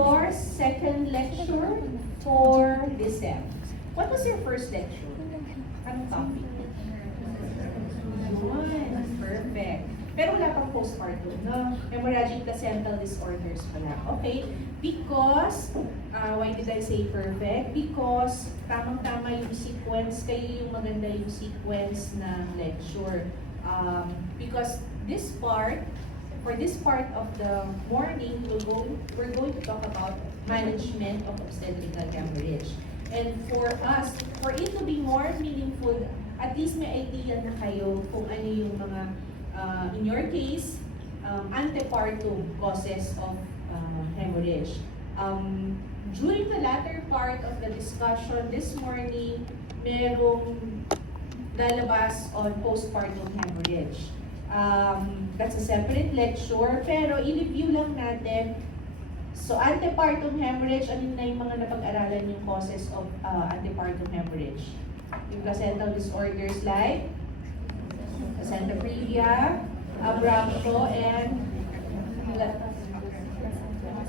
your second lecture for this sem. What was your first lecture? Anong topic? Yun, perfect. Pero wala pang postpartum, no? Hemorrhagic placental disorders pala. Okay, because, why did I say perfect? Because tamang-tama yung sequence, kayo yung maganda yung sequence ng lecture. Because this part, for this part of the morning, we're going to talk about management of obstetrical hemorrhage. And for us, for it to be more meaningful, at least may idea na kayo kung ano yung mga, in your case, antepartum causes of hemorrhage. During the latter part of the discussion this morning, merong lalabas on postpartum hemorrhage. That's a separate lecture, pero i-review lang natin. So, antepartum hemorrhage, ano na yung mga napag-aralan yung causes of antepartum hemorrhage? Yung placental disorders like placenta previa, abrupto, and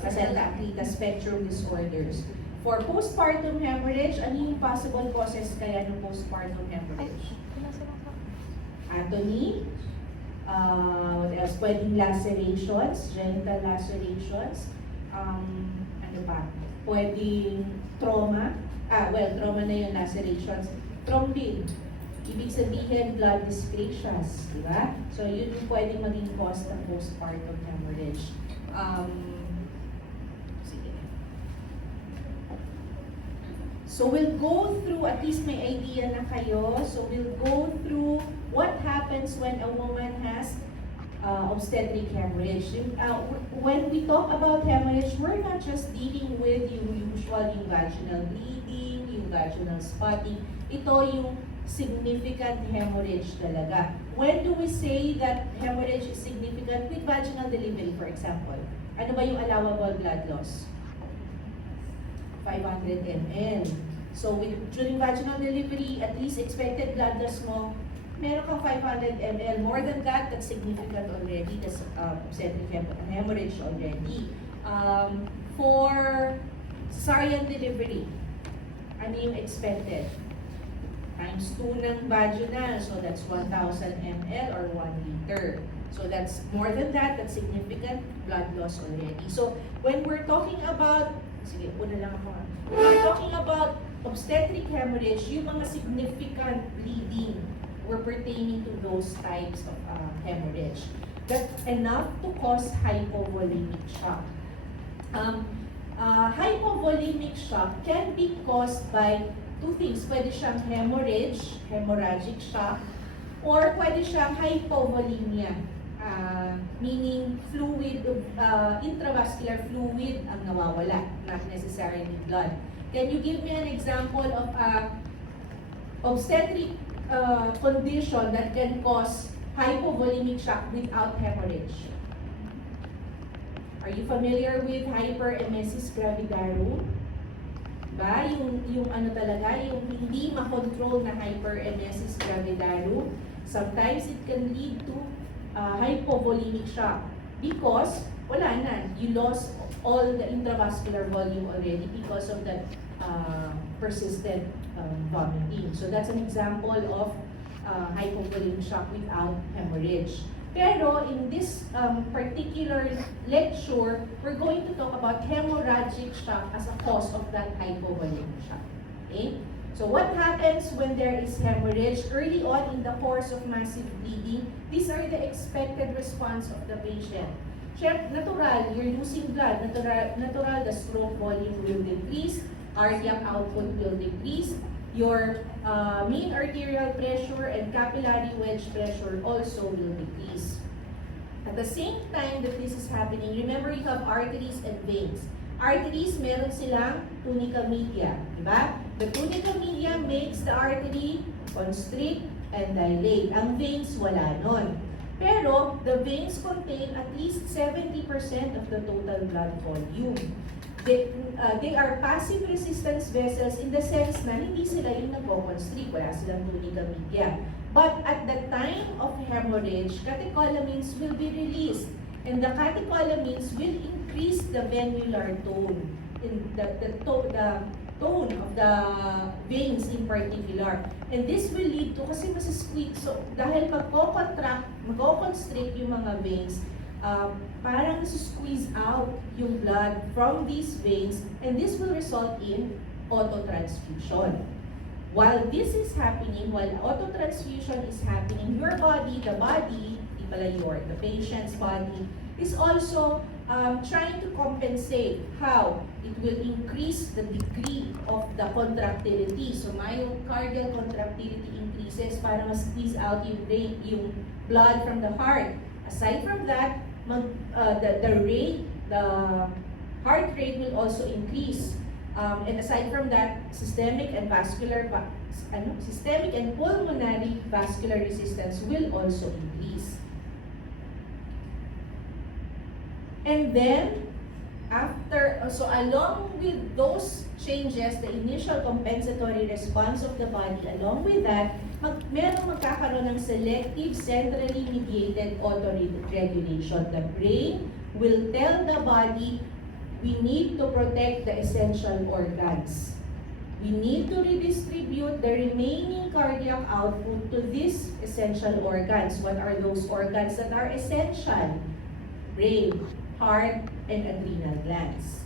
placenta accreta spectrum disorders. For postpartum hemorrhage, ano yung possible causes kaya ng postpartum hemorrhage? Atony, what else? Pwedeng lacerations, genital lacerations, ano pa? Pwedeng trauma, trauma na yung lacerations. Thrombin, ibig sabihin blood dysplasias, di ba? So yun yung pwedeng maging cause ng postpartum hemorrhage. So we'll go through, at least may idea na kayo, so we'll go through what happens when a woman has obstetric hemorrhage. When we talk about hemorrhage, we're not just dealing with yung usual yung vaginal bleeding, yung vaginal spotting. Ito yung significant hemorrhage talaga. When do we say that hemorrhage is significant? With vaginal delivery, for example. Ano ba yung allowable blood loss? 500 ml. So during vaginal delivery, at least expected blood loss mo, meron kang 500 ml. More than that, that's significant already. That's obstetric hemorrhage already. For cesarean delivery, ano yung expected? Times 2 ng vaginal, so that's 1,000 ml or 1 liter. So that's more than that, that's significant blood loss already. So when we're talking about, sige, una lang ako. When we're talking about obstetric hemorrhage, yung mga significant bleeding were pertaining to those types of hemorrhage. That's enough to cause hypovolemic shock. Hypovolemic shock can be caused by two things. Pwede siyang hemorrhage, hemorrhagic shock, or pwede siyang hypovolemia, meaning fluid, intravascular fluid ang nawawala, not necessarily blood. Can you give me an example of obstetric condition that can cause hypovolemic shock without hemorrhage? Are you familiar with hyperemesis gravidarum? Ba? Yung ano talaga, yung hindi makontrol na hyperemesis gravidarum, sometimes it can lead to hypovolemic shock because wala na, you lost all the intravascular volume already because of that persistent vomiting. So that's an example of hypovolemic shock without hemorrhage. Pero in this particular lecture, we're going to talk about hemorrhagic shock as a cause of that hypovolemic shock. Okay? So what happens when there is hemorrhage early on in the course of massive bleeding? These are the expected response of the patient. Natural, you're losing blood. Natural, the stroke volume will decrease, cardiac output will decrease, your mean arterial pressure and capillary wedge pressure also will decrease. At the same time that this is happening, remember you have arteries and veins. Arteries, meron silang tunica media, di ba? The tunica media makes the artery constrict and dilate. Ang veins, wala nun. Pero, the veins contain at least 70% of the total blood volume. They are passive resistance vessels in the sense na hindi sila yung nagko-constrict, wala silang tunica media. But at the time of hemorrhage, catecholamines will be released. And the catecholamines will increase the venular tone, in the tone of the veins in particular. And this will lead to, kasi masasqueeze, so dahil magko-constrict yung mga veins, parang squeeze out yung blood from these veins, and this will result in autotransfusion. While this is happening, while autotransfusion is happening, your body, the patient's body, is also trying to compensate. How? It will increase the degree of the contractility. So myocardial contractility increases para ma-squeeze out yung blood from the heart. Aside from that, the heart rate will also increase. And aside from that, systemic and pulmonary vascular resistance will also increase. And then, along with those changes, the initial compensatory response of the body, along with that, merong magkakaroon ng selective centrally mediated autoregulation. The brain will tell the body, we need to protect the essential organs. We need to redistribute the remaining cardiac output to these essential organs. What are those organs that are essential? Brain, heart, and adrenal glands.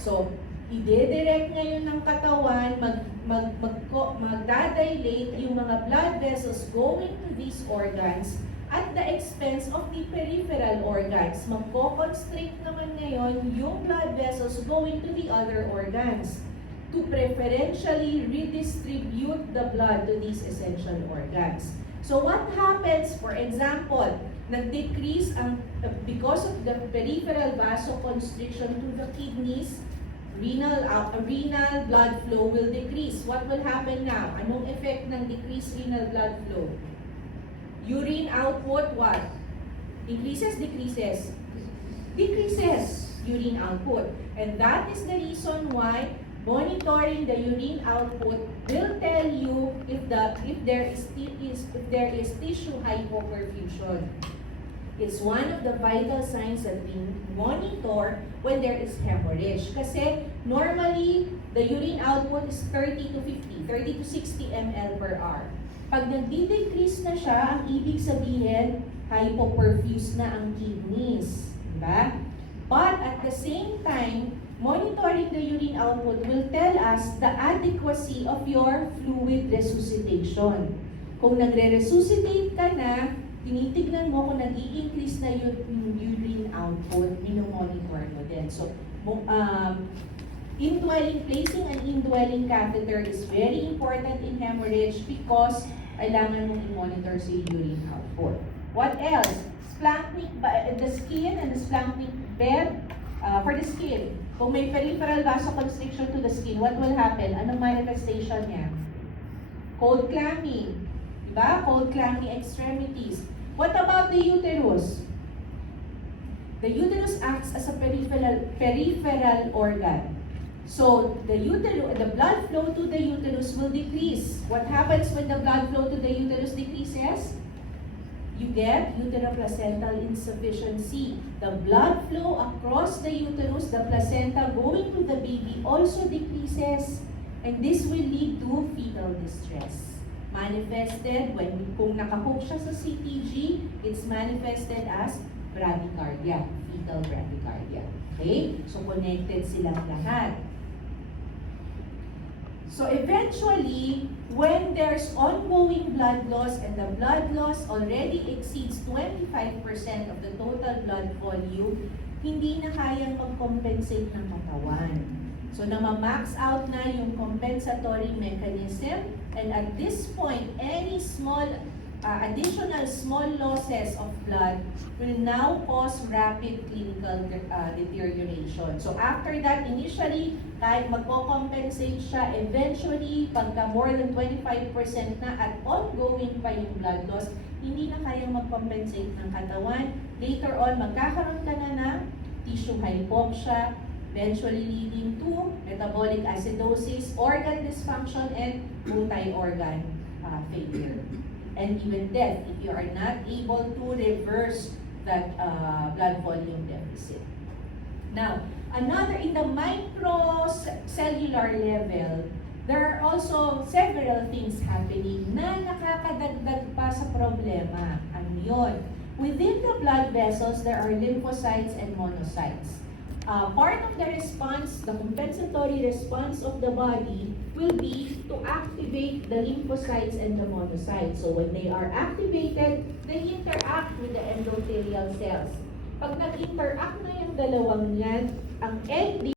So, i-direct ngayon ng katawan, magdadilate yung mga blood vessels going to these organs at the expense of the peripheral organs. Magko-constrict naman ngayon yung blood vessels going to the other organs to preferentially redistribute the blood to these essential organs. So what happens, for example, nag-decrease because of the peripheral vasoconstriction to the kidneys, renal blood flow will decrease. What will happen now? Anong effect ng decreased renal blood flow? Urine output, what? Increases, decreases? Decreases urine output. And that is the reason why monitoring the urine output will tell you if there is tissue hypoperfusion. It's one of the vital signs that we monitor when there is hemorrhage. Kasi normally, the urine output is 30 to 60 ml per hour. Pag nagdi-decrease na siya, ang ibig sabihin, hypoperfuse na ang kidneys. Diba? But at the same time, monitoring the urine output will tell us the adequacy of your fluid resuscitation. Kung nagre-resuscitate ka na, tinitignan mo kung nag-i-increase na yung urine output, minomonitor mo din. So, placing an indwelling catheter is very important in hemorrhage because kailangan mong i-monitor sa urine output. What else? Splanchnic, the skin and the splanchnic bed. For the skin, kung may peripheral vasoconstriction to the skin, what will happen? Anong manifestation niya? Cold clammy. Diba? Cold clammy extremities. What about the uterus? The uterus acts as a peripheral organ. So, the blood flow to the uterus will decrease. What happens when the blood flow to the uterus decreases? You get uteroplacental insufficiency. The blood flow across the uterus, the placenta going to the baby also decreases. And this will lead to fetal distress. Manifested kung nakahook siya sa CTG, it's manifested as bradycardia, fetal bradycardia. Okay? So connected silang lahat. So eventually, when there's ongoing blood loss and the blood loss already exceeds 25% of the total blood volume, hindi na kayang mag-compensate ng katawan. So nama-max out na yung compensatory mechanism, and at this point, any additional small losses of blood will now cause rapid clinical deterioration. So after that, initially, kahit magko-compensate siya, eventually, pagka more than 25% na at ongoing pa yung blood loss, hindi na kayang mag-compensate ng katawan. Later on, magkakaroon ka na ng tissue hypoxia, eventually leading to metabolic acidosis, organ dysfunction, and multi-organ failure. And even death if you are not able to reverse that blood volume deficit. Now, in the microcellular level, there are also several things happening na nakakadagdag pa sa problema. Ano yun? Within the blood vessels, there are lymphocytes and monocytes. Part of the response, the compensatory response of the body will be to activate the lymphocytes and the monocytes. So when they are activated, they interact with the endothelial cells. Pag nag-interact na yung dalawang yan, ang end